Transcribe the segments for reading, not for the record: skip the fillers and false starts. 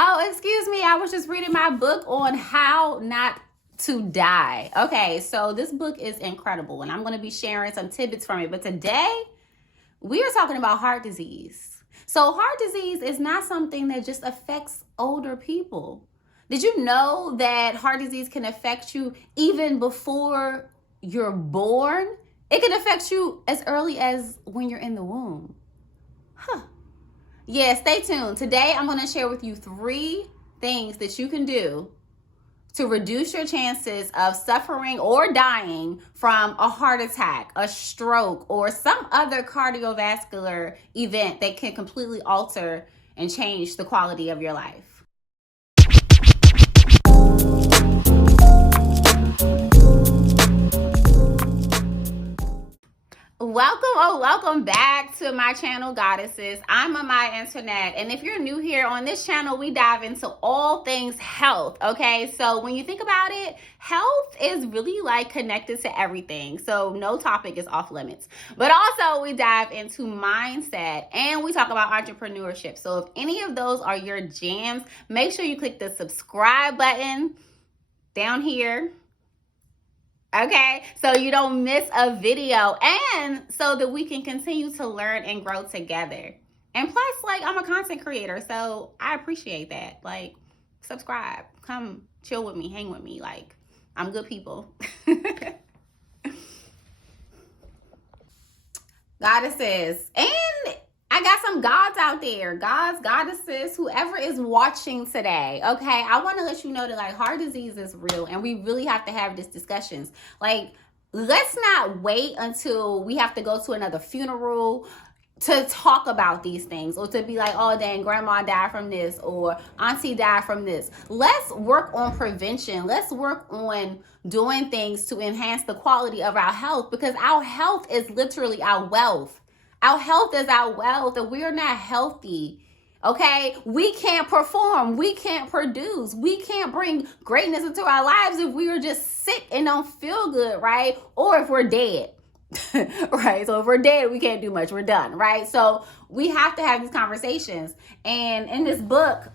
Oh, excuse me. I was just reading my book on how not to die. Okay, so this book is incredible, and I'm going to be sharing some tidbits from it. But today, we are talking about heart disease. So, heart disease is not something that just affects older people. Did you know that heart disease can affect you even before you're born? It can affect you as early as when you're in the womb. Huh. Yeah, stay tuned. Today, I'm going to share with you 3 things that you can do to reduce your chances of suffering or dying from a heart attack, a stroke, or some other cardiovascular event that can completely alter and change the quality of your life. Welcome back to my channel, Goddesses. I'm Amaya Internet, and if you're new here on this channel, we dive into all things health, okay? So when you think about it, health is really like connected to everything, so no topic is off limits. But also we dive into mindset, and we talk about entrepreneurship. So if any of those are your jams, make sure you click the subscribe button down here. Okay, so you don't miss a video, and so that we can continue to learn and grow together. And plus, like, I'm a content creator, so I appreciate that. Like, subscribe, come chill with me, hang with me. Like, I'm good people. Goddesses, and I got some gods out there, gods, goddesses, whoever is watching today. Okay, I want to let you know that like heart disease is real, and we really have to have these discussions. Like, let's not wait until we have to go to another funeral to talk about these things, or to be like, oh dang, grandma died from this, or auntie died from this. Let's work on prevention. Let's work on doing things to enhance the quality of our health, because our health is literally our wealth. Our health is our wealth, and we're not healthy. Okay, we can't perform, we can't produce, we can't bring greatness into our lives if we are just sick and don't feel good, right? Or if we're dead. Right, so if we're dead, we can't do much, we're done, right? So we have to have these conversations. And in this book,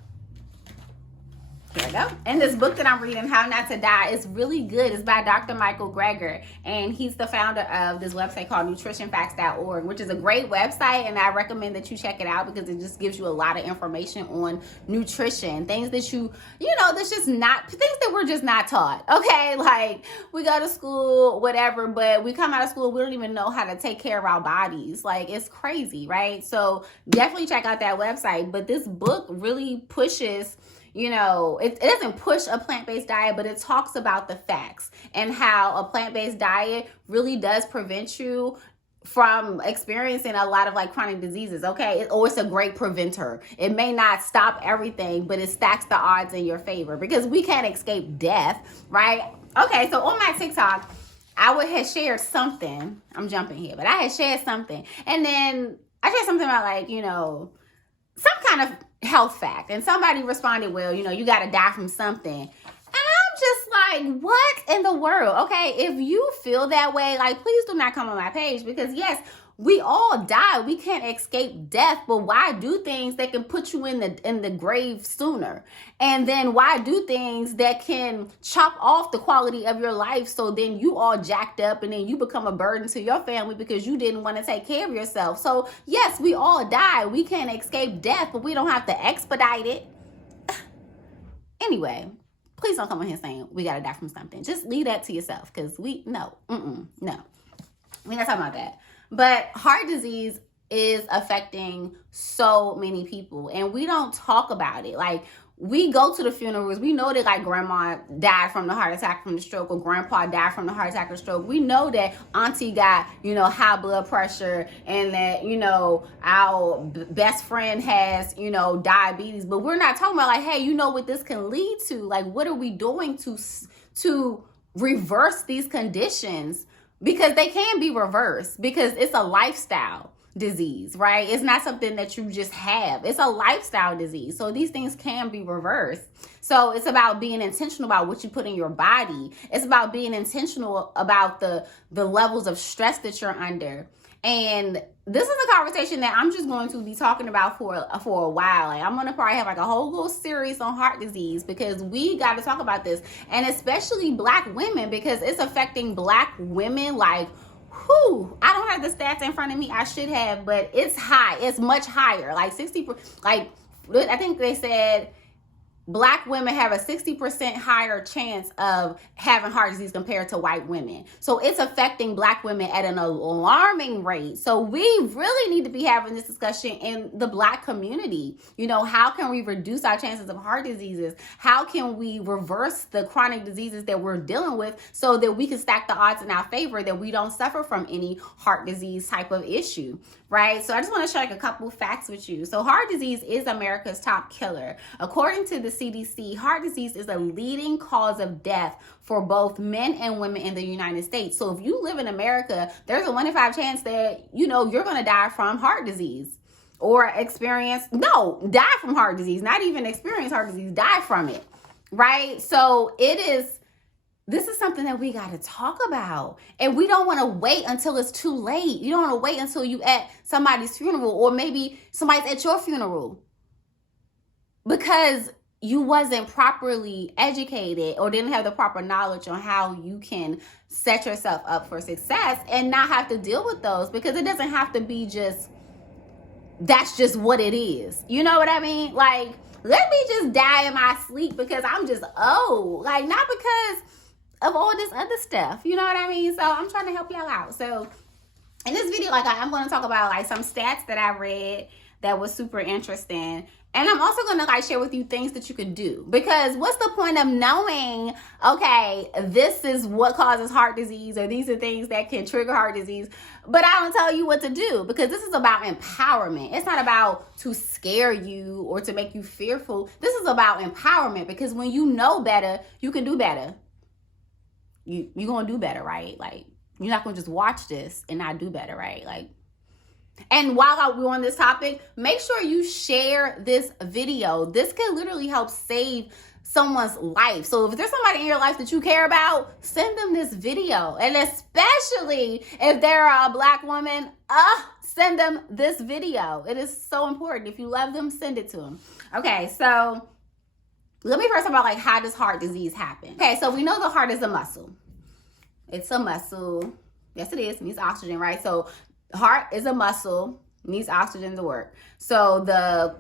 here we go. And this book that I'm reading, How Not to Die, is really good. It's by Dr. Michael Greger, and he's the founder of this website called nutritionfacts.org, which is a great website, and I recommend that you check it out because it just gives you a lot of information on nutrition, things that that's just not, things that we're just not taught, okay? Like, we go to school, whatever, but we come out of school, we don't even know how to take care of our bodies. Like, it's crazy, right? So definitely check out that website. But this book really pushes, it doesn't push a plant-based diet, but it talks about the facts and how a plant-based diet really does prevent you from experiencing a lot of like chronic diseases, okay? Or it's a great preventer. It may not stop everything, but it stacks the odds in your favor, because we can't escape death, right? Okay, so on my TikTok, I had shared something. I'm jumping here, but I had shared something. And then I shared something about like, some kind of health fact, and somebody responded, well, you got to die from something. And I'm just like, what in the world? Okay, if you feel that way, like, please do not come on my page, because yes, we all die. We can't escape death, but why do things that can put you in the grave sooner? And then why do things that can chop off the quality of your life, so then you all jacked up and then you become a burden to your family because you didn't want to take care of yourself? So yes, we all die. We can't escape death, but we don't have to expedite it. Anyway, please don't come on here saying we got to die from something. Just leave that to yourself, because no. We're not talking about that. But heart disease is affecting so many people, and we don't talk about it. Like, we go to the funerals, we know that like grandma died from the heart attack, from the stroke, or grandpa died from the heart attack or stroke. We know that auntie got, high blood pressure, and that, our best friend has, diabetes. But we're not talking about like, hey, you know what this can lead to? Like, what are we doing to reverse these conditions? Because they can be reversed, because it's a lifestyle disease, right? It's not something that you just have. It's a lifestyle disease. So these things can be reversed. So it's about being intentional about what you put in your body. It's about being intentional about the levels of stress that you're under. And this is a conversation that I'm just going to be talking about for a while. Like, I'm going to probably have like a whole little series on heart disease, because we got to talk about this, and especially Black women, because it's affecting Black women like, whew, I don't have the stats in front of me. I should have, but it's high. It's much higher. Like 60%, like I think they said Black women have a 60% higher chance of having heart disease compared to white women. So it's affecting Black women at an alarming rate. So we really need to be having this discussion in the Black community. You know, how can we reduce our chances of heart diseases? How can we reverse the chronic diseases that we're dealing with so that we can stack the odds in our favor, that we don't suffer from any heart disease type of issue, right? So I just want to share like a couple facts with you. So heart disease is America's top killer. According to the CDC, heart disease is a leading cause of death for both men and women in the United States. So if you live in America, there's a 1 in 5 chance that, you know, you're going to die from heart disease, or die from heart disease, not even experience heart disease, die from it, right? So this is something that we got to talk about. And we don't want to wait until it's too late. You don't want to wait until you at somebody's funeral, or maybe somebody's at your funeral, because you wasn't properly educated or didn't have the proper knowledge on how you can set yourself up for success and not have to deal with those, because it doesn't have to be that's just what it is. You know what I mean? Like, let me just die in my sleep because I'm just old. Like, not because of all this other stuff. You know what I mean? So I'm trying to help y'all out. So in this video, like, I'm going to talk about like some stats that I read that was super interesting. And I'm also going to like share with you things that you can do, because what's the point of knowing, okay, this is what causes heart disease, or these are things that can trigger heart disease, but I don't tell you what to do, because this is about empowerment. It's not about to scare you or to make you fearful. This is about empowerment, because when you know better, you can do better. You're going to do better, right? Like, you're not going to just watch this and not do better, right? Like, and while we're on this topic, make sure you share this video. This could literally help save someone's life. So if there's somebody in your life that you care about, send them this video. And especially if they're a Black woman, send them this video. It is so important. If you love them, send it to them. Okay, so let me first talk about like, how does heart disease happen? Okay, so we know the heart is a muscle. It's a muscle. Yes, it is. It needs oxygen, right? So heart is a muscle, needs oxygen to work. So the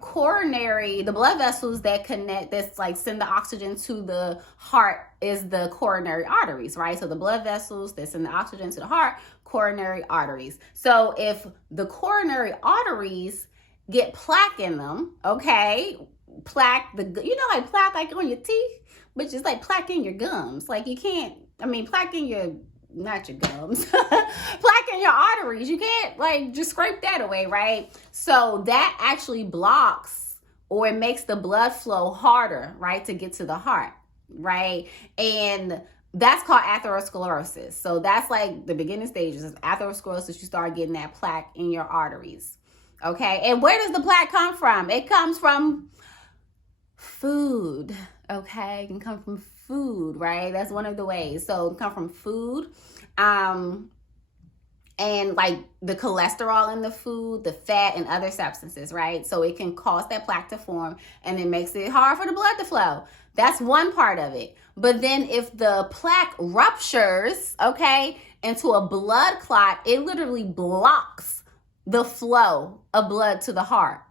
blood vessels that connect, that's like send the oxygen to the heart, is the coronary arteries, right? So the blood vessels that send the oxygen to the heart, coronary arteries. So if the coronary arteries get plaque in them, okay, plaque, like plaque like on your teeth, but just like plaque in your gums. Like, you can't, plaque in your, not your gums, plaque in your arteries. You can't like just scrape that away, right? So that actually blocks, or it makes the blood flow harder, right, to get to the heart, right? And that's called atherosclerosis. So that's like the beginning stages of atherosclerosis. You start getting that plaque in your arteries, okay? And where does the plaque come from? It comes from food, okay? It can come from food, right? That's one of the ways. So it come from food, and like the cholesterol in the food, the fat, and other substances, right? So it can cause that plaque to form, and it makes it hard for the blood to flow. That's one part of it. But then if the plaque ruptures, okay, into a blood clot, it literally blocks the flow of blood to the heart.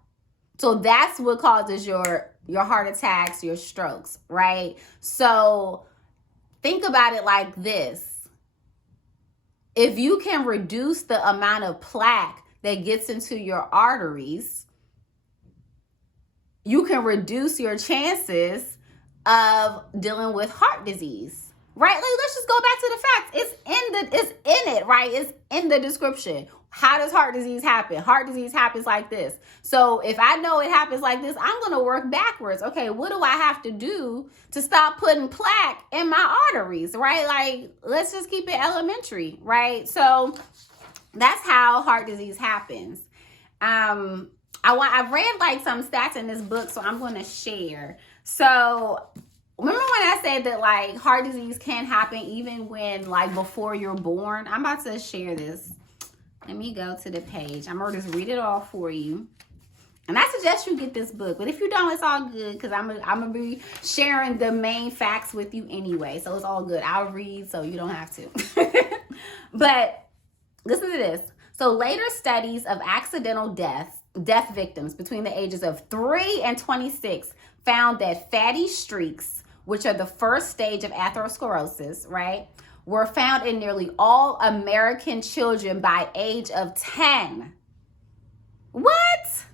So that's what causes your heart attacks, your strokes, right? So think about it like this. If you can reduce the amount of plaque that gets into your arteries, you can reduce your chances of dealing with heart disease, right? Like, let's just go back to the facts. It's in it, right? It's in the description. How does heart disease happen? Heart disease happens like this. So if I know it happens like this, I'm going to work backwards. Okay, what do I have to do to stop putting plaque in my arteries, right? Like, let's just keep it elementary, right? So that's how heart disease happens. I've read like some stats in this book, so I'm going to share. So remember when I said that like heart disease can happen even when like before you're born? I'm about to share this. Let me go to the page. I'm going to just read it all for you. And I suggest you get this book. But if you don't, it's all good, because I'm going to be sharing the main facts with you anyway. So it's all good. I'll read so you don't have to. But listen to this. So later studies of accidental death victims between the ages of 3 and 26 found that fatty streaks, which are the first stage of atherosclerosis, right, were found in nearly all American children by age of 10. What?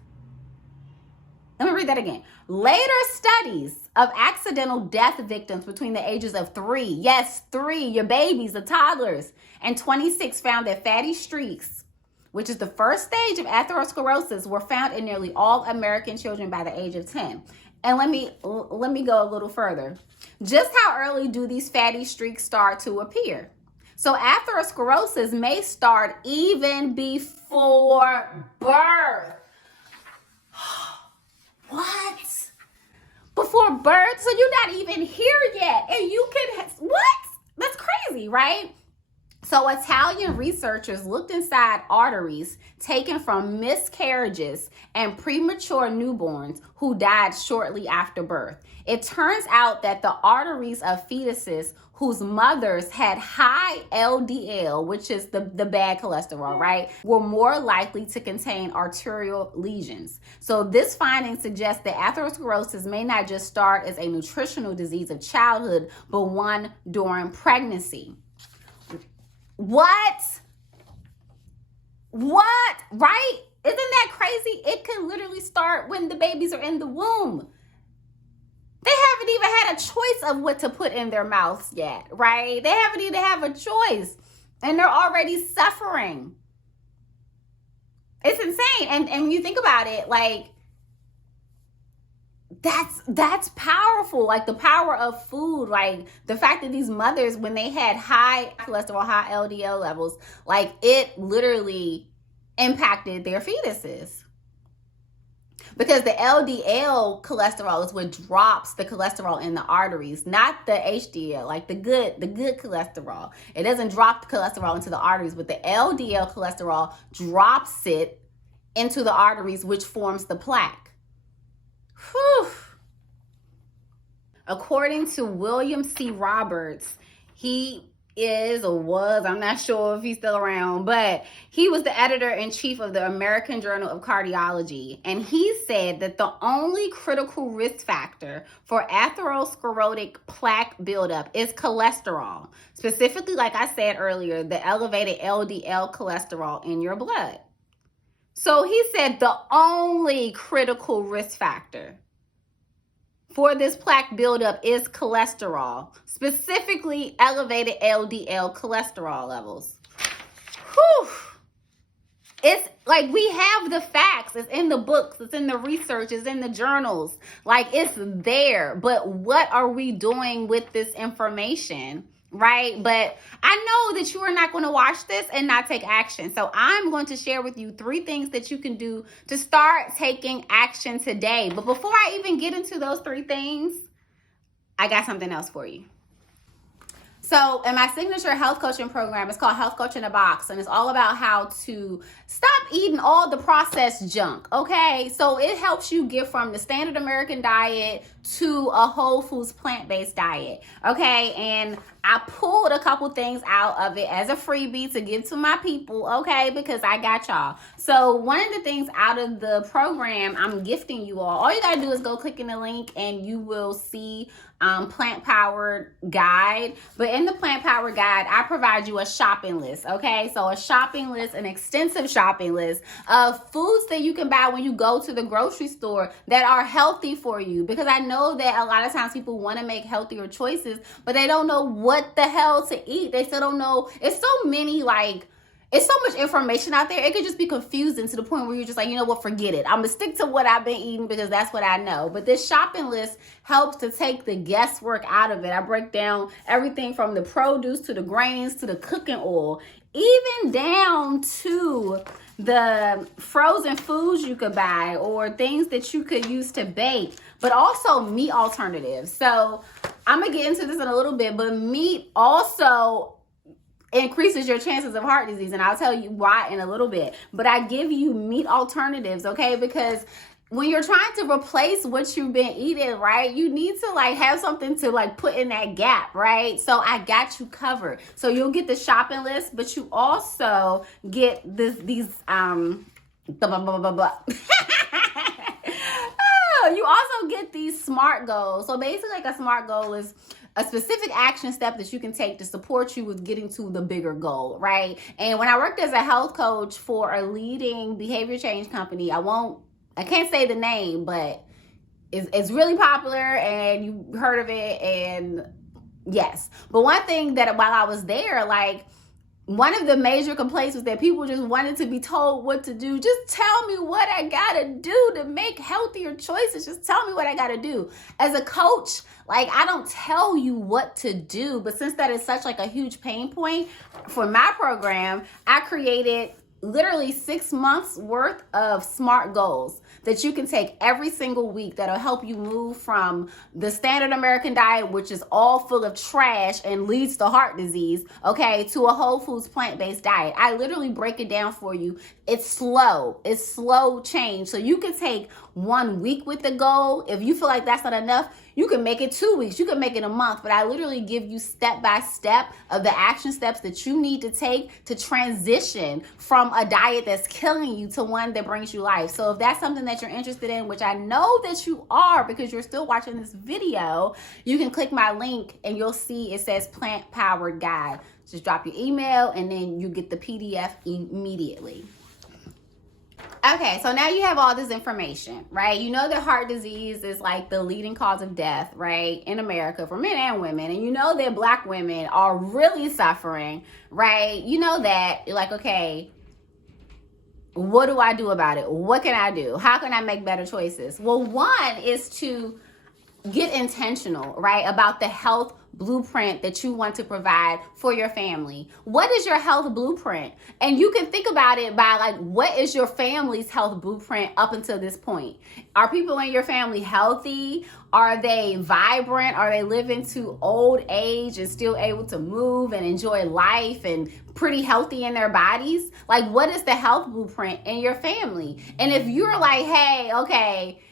Let me read that again. Later studies of accidental death victims between the ages of 3, yes, 3, your babies, the toddlers, and 26 found that fatty streaks, which is the first stage of atherosclerosis, were found in nearly all American children by the age of 10. And let me go a little further. Just how early do these fatty streaks start to appear? So atherosclerosis may start even before birth. What? Before birth? So you're not even here yet, and you can, what? That's crazy, right? So Italian researchers looked inside arteries taken from miscarriages and premature newborns who died shortly after birth. It turns out that the arteries of fetuses whose mothers had high LDL, which is the bad cholesterol, right, were more likely to contain arterial lesions. So this finding suggests that atherosclerosis may not just start as a nutritional disease of childhood, but one during pregnancy. What? Right? Isn't that crazy? It can literally start when the babies are in the womb. They haven't even had a choice of what to put in their mouths yet, right? They haven't even have a choice, and they're already suffering. It's insane. And when you think about it, like, that's powerful. Like, the power of food, like the fact that these mothers, when they had high cholesterol, high LDL levels, like, it literally impacted their fetuses. Because the LDL cholesterol is what drops the cholesterol in the arteries, not the HDL, like the good cholesterol. It doesn't drop the cholesterol into the arteries, but the LDL cholesterol drops it into the arteries, which forms the plaque. Whew. According to William C. Roberts, he is or was, I'm not sure if he's still around, but he was the editor-in-chief of the American Journal of Cardiology, and he said that the only critical risk factor for atherosclerotic plaque buildup is cholesterol, specifically, like I said earlier, the elevated LDL cholesterol in your blood. So he said the only critical risk factor for this plaque buildup is cholesterol, specifically elevated LDL cholesterol levels. Whew. It's like, we have the facts. It's in the books. It's in the research. It's in the journals. Like, it's there. But what are we doing with this information? Right? But I know that you are not going to watch this and not take action. So I'm going to share with you 3 things that you can do to start taking action today. But before I even get into those 3 things, I got something else for you. So in my signature health coaching program, it's called Health Coach in a Box, and it's all about how to stop eating all the processed junk, okay? So it helps you get from the standard American diet to a whole foods plant-based diet, okay? And I pulled a couple things out of it as a freebie to give to my people, okay? Because I got y'all. So one of the things out of the program I'm gifting you all you gotta do is go click in the link and you will see Plant Powered Guide. But in the Plant Powered Guide, I provide you a shopping list, okay? So a shopping list, an extensive shopping list of foods that you can buy when you go to the grocery store that are healthy for you. Because I know that a lot of times people want to make healthier choices, but they don't know what the hell to eat. They still don't know. It's so many, like, it's so much information out there. It could just be confusing to the point where you're just like, you know what, forget it. I'm going to stick to what I've been eating because that's what I know. But this shopping list helps to take the guesswork out of it. I break down everything from the produce to the grains to the cooking oil, even down to the frozen foods you could buy or things that you could use to bake, but also meat alternatives. So I'm going to get into this in a little bit, but meat also increases your chances of heart disease. And I'll tell you why in a little bit. But I give you meat alternatives, okay? Because when you're trying to replace what you've been eating, right, you need to like have something to like put in that gap, right? So I got you covered. So you'll get the shopping list, but you also get these you also get these SMART goals. So basically, like a SMART goal is a specific action step that you can take to support you with getting to the bigger goal, right? And when I worked as a health coach for a leading behavior change company, I can't say the name, but it's really popular and you heard of it, and yes. But one thing that while I was there, like, one of the major complaints was that people just wanted to be told what to do. Just tell me what I gotta do to make healthier choices. Just tell me what I gotta do. As a coach, like, I don't tell you what to do, but since that is such like a huge pain point for my program, I created literally 6 months worth of SMART goals that you can take every single week that'll help you move from the standard American diet, which is all full of trash and leads to heart disease, okay, to a whole foods plant-based diet. I literally break it down for you. It's slow change. So you can take 1 week with the goal. If you feel like that's not enough, you can make it 2 weeks. You can make it a month. But I literally give you step by step of the action steps that you need to take to transition from a diet that's killing you to one that brings you life. So if that's something that you're interested in, which I know that you are because you're still watching this video, you can click my link and you'll see it says Plant Powered Guide. Just drop your email and then you get the PDF immediately. Okay, so now you have all this information, right? You know that heart disease is like the leading cause of death, right, in America for men and women. And you know that Black women are really suffering, right? You know that. You're like, okay, what do I do about it? What can I do? How can I make better choices? Well, one is to get intentional, right, about the health blueprint that you want to provide for your family. What is your health blueprint? And you can think about it by like, what is your family's health blueprint up until this point? Are people in your family healthy? Are they vibrant? Are they living to old age and still able to move and enjoy life and pretty healthy in their bodies? Like, what is the health blueprint in your family? And if you're like, hey, okay,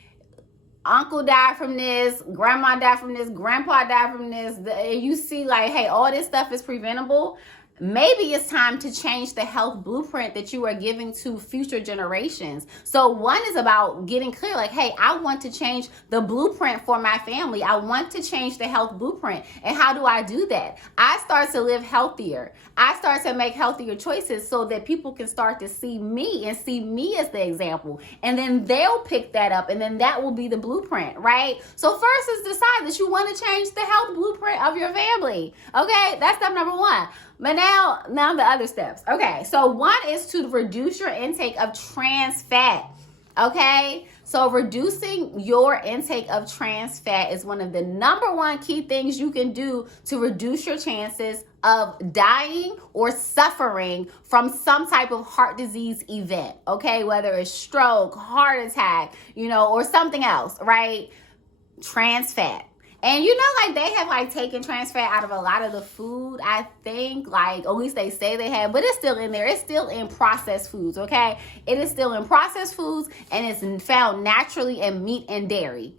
uncle died from this, grandma died from this, grandpa died from this, you see like, hey, all this stuff is preventable, maybe it's time to change the health blueprint that you are giving to future generations. So one is about getting clear, like, hey, I want to change the blueprint for my family. I want to change the health blueprint. And how do I do that? I start to live healthier. I start to make healthier choices so that people can start to see me and see me as the example. And then they'll pick that up and then that will be the blueprint, right? So first is decide that you want to change the health blueprint of your family. Okay, that's step number one. But now the other steps. Okay, so one is to reduce your intake of trans fat. Okay, so reducing your intake of trans fat is one of the number one key things you can do to reduce your chances of dying or suffering from some type of heart disease event. Okay, whether it's stroke, heart attack, or something else, right? Trans fat. And like they have like taken trans fat out of a lot of the food, I think, like at least they say they have, but it's still in there. It's still in processed foods, okay? It is still in processed foods and it's found naturally in meat and dairy.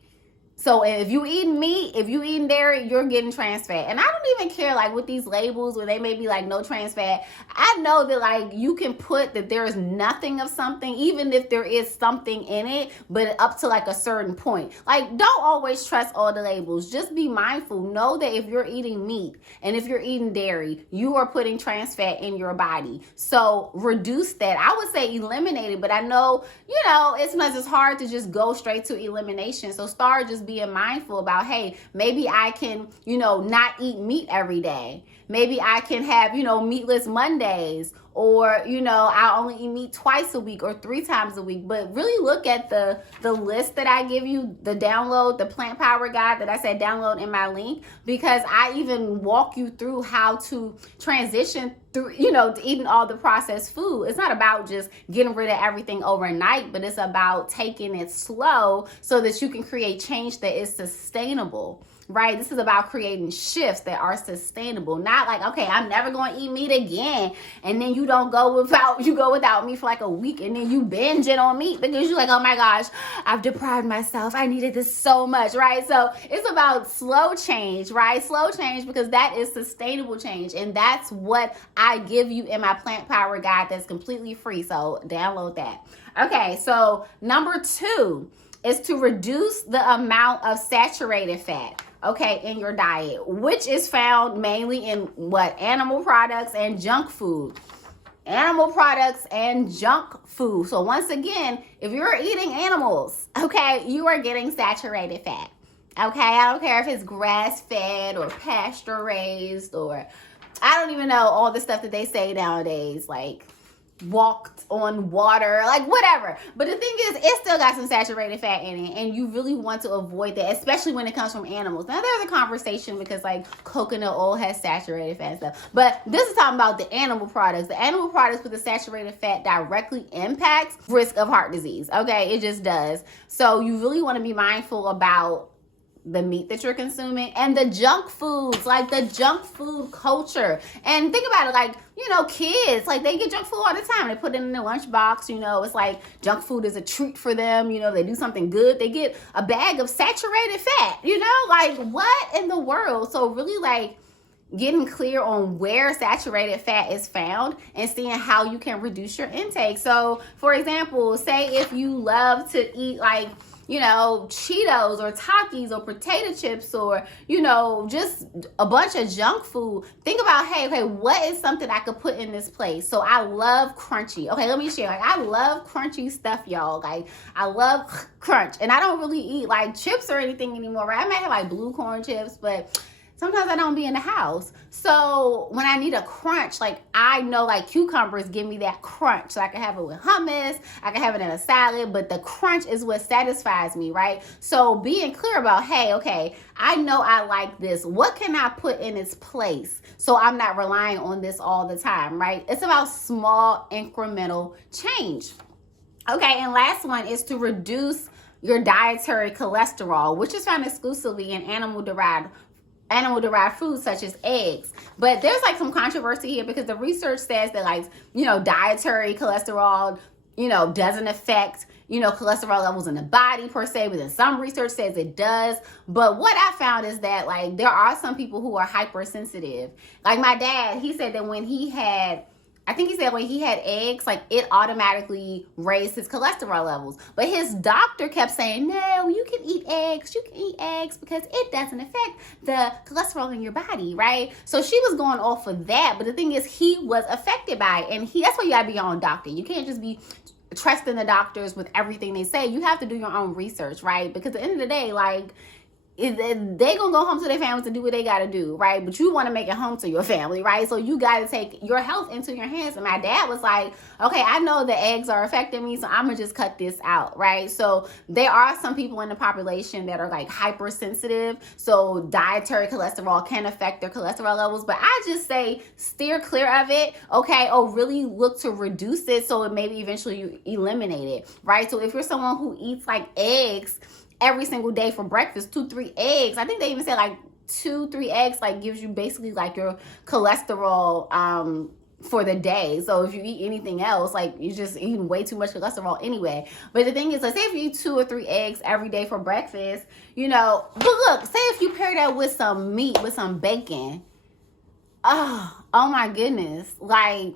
So if you eat meat, if you eat dairy, you're getting trans fat. And I don't even care like with these labels where they may be like no trans fat. I know that like you can put that there is nothing of something, even if there is something in it, but up to like a certain point. Like don't always trust all the labels. Just be mindful. Know that if you're eating meat and if you're eating dairy, you are putting trans fat in your body. So reduce that. I would say eliminate it, but I know, it's hard to just go straight to elimination. So start just being mindful about, hey, maybe I can, not eat meat every day. Maybe I can have, meatless Mondays, or, I only eat meat twice a week or 3 times a week. But really look at the list that I give you, the download, the Plant Power Guide that I said download in my link, because I even walk you through how to transition through, to eating all the processed food. It's not about just getting rid of everything overnight, but it's about taking it slow so that you can create change change that is sustainable, right? This is about creating shifts that are sustainable. Not like, okay, I'm never going to eat meat again. And then you go without meat for like a week, and then you binge it on meat because you're like, oh my gosh, I've deprived myself. I needed this so much, right? So it's about slow change, right? Slow change, because that is sustainable change. And that's what I give you in my Plant Power Guide that's completely free. So download that. Okay, so number 2 is to reduce the amount of saturated fat, okay, in your diet, which is found mainly in animal products and junk food. Animal products and junk food. So once again, if you're eating animals, okay, you are getting saturated fat. Okay, I don't care if it's grass-fed or pasture-raised, or I don't even know all the stuff that they say nowadays, like walked on water, like whatever. But the thing is, it still got some saturated fat in it, and you really want to avoid that, especially when it comes from animals. Now there's a conversation because like coconut oil has saturated fat and stuff, but this is talking about the animal products. The animal products with the saturated fat directly impacts risk of heart disease. Okay, it just does. So you really want to be mindful about the meat that you're consuming, and the junk foods, like the junk food culture. And think about it, like, kids, like they get junk food all the time. They put it in their lunchbox, it's like junk food is a treat for them. They do something good, they get a bag of saturated fat, like what in the world? So really like getting clear on where saturated fat is found and seeing how you can reduce your intake. So for example, say if you love to eat like Cheetos or Takis or potato chips or, just a bunch of junk food. Think about, hey, okay, what is something I could put in this place? So I love crunchy. Okay, let me share. Like, I love crunchy stuff, y'all. Like, I love crunch. And I don't really eat like chips or anything anymore, right? I might have like blue corn chips, but sometimes I don't be in the house. So when I need a crunch, like I know like cucumbers give me that crunch. So I can have it with hummus, I can have it in a salad, but the crunch is what satisfies me, right? So being clear about, hey, okay, I know I like this. What can I put in its place so I'm not relying on this all the time, right? It's about small incremental change. Okay, and last one is to reduce your dietary cholesterol, which is found exclusively in animal-derived foods such as eggs. But there's like some controversy here because the research says that like, dietary cholesterol, doesn't affect, cholesterol levels in the body per se, but then some research says it does. But what I found is that like there are some people who are hypersensitive. Like my dad, he said that when he had eggs, like it automatically raised his cholesterol levels. But his doctor kept saying, no, you can eat eggs because it doesn't affect the cholesterol in your body, right? So she was going off of that. But the thing is, he was affected by it. And that's why you gotta be your own doctor. You can't just be trusting the doctors with everything they say. You have to do your own research, right? Because at the end of the day, like, they gonna go home to their families and do what they gotta do, right? But you want to make it home to your family, right? So you gotta take your health into your hands. And my dad was like, okay, I know the eggs are affecting me, so I'm gonna just cut this out, right? So there are some people in the population that are like hypersensitive, so dietary cholesterol can affect their cholesterol levels. But I just say steer clear of it, okay? Or really look to reduce it so it maybe eventually you eliminate it, right? So if you're someone who eats like eggs every single day for breakfast, 2-3 eggs. I think they even said like 2-3 eggs like gives you basically like your cholesterol for the day. So if you eat anything else, like you're just eating way too much cholesterol anyway. But the thing is, like, say if you eat 2 or 3 eggs every day for breakfast, but look, say if you pair that with some meat, with some bacon, oh my goodness, like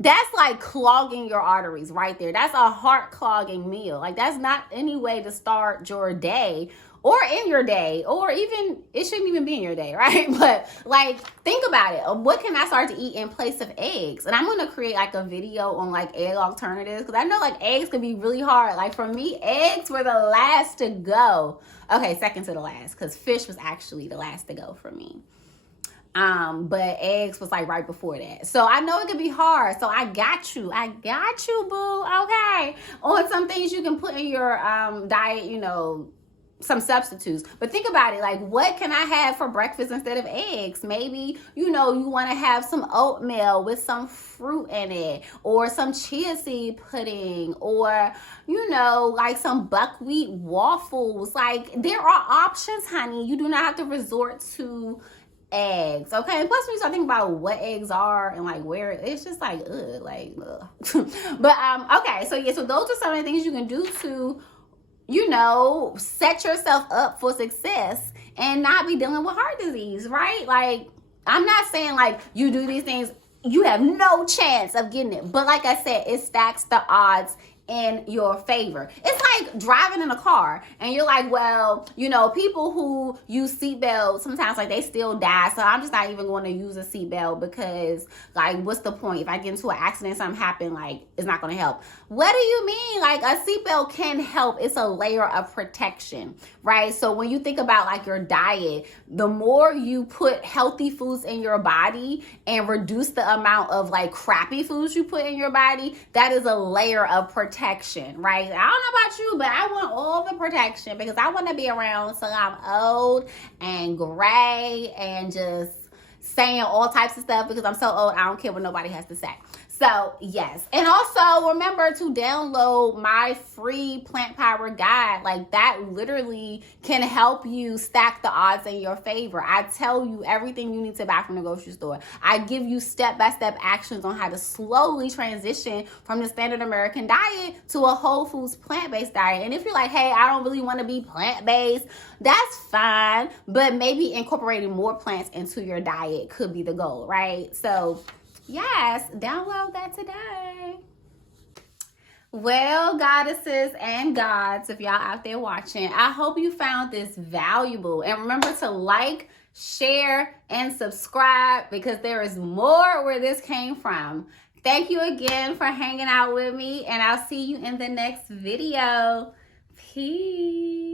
that's like clogging your arteries right there. That's a heart clogging meal. Like that's not any way to start your day or in your day, or even, it shouldn't even be in your day, right? But like, think about it. What can I start to eat in place of eggs? And I'm going to create like a video on like egg alternatives, because I know like eggs can be really hard. Like for me, eggs were the last to go. Okay, second to the last, because fish was actually the last to go for me. But eggs was like right before that. So I know it could be hard. So I got you, boo. Okay. On some things you can put in your diet, some substitutes. But think about it, like, what can I have for breakfast instead of eggs? Maybe, you know, you want to have some oatmeal with some fruit in it, or some chia seed pudding, or, you know, like some buckwheat waffles. Like, there are options, honey. You do not have to resort to eggs, okay? And plus, when you start thinking about what eggs are and like where, it's just like, ugh. But okay, so yeah, so those are some of the things you can do to, you know, set yourself up for success and not be dealing with heart disease, right? Like, I'm not saying like you do these things, you have no chance of getting it. But like I said, it stacks the odds in your favor. It's like driving in a car and you're like, well, you know, people who use seatbelts, sometimes like they still die. So I'm just not even going to use a seatbelt because like, what's the point? If I get into an accident, something happen, like it's not going to help. What do you mean? Like a seatbelt can help. It's a layer of protection, right? So when you think about like your diet, the more you put healthy foods in your body and reduce the amount of like crappy foods you put in your body, that is a layer of protection, right? I don't know about you, but I want all the protection because I want to be around till I'm old and gray and just saying all types of stuff because I'm so old, I don't care what nobody has to say. So yes, and also remember to download my free plant power guide. Like that literally can help you stack the odds in your favor. I tell you everything you need to buy from the grocery store. I give you step-by-step actions on how to slowly transition from the standard American diet to a whole foods plant-based diet. And if you're like, hey, I don't really want to be plant-based, that's fine, but maybe incorporating more plants into your diet could be the goal, right? So yes, download that today. Well, goddesses and gods, if y'all out there watching, I hope you found this valuable. And remember to like, share, and subscribe because there is more where this came from. Thank you again for hanging out with me, and I'll see you in the next video. Peace.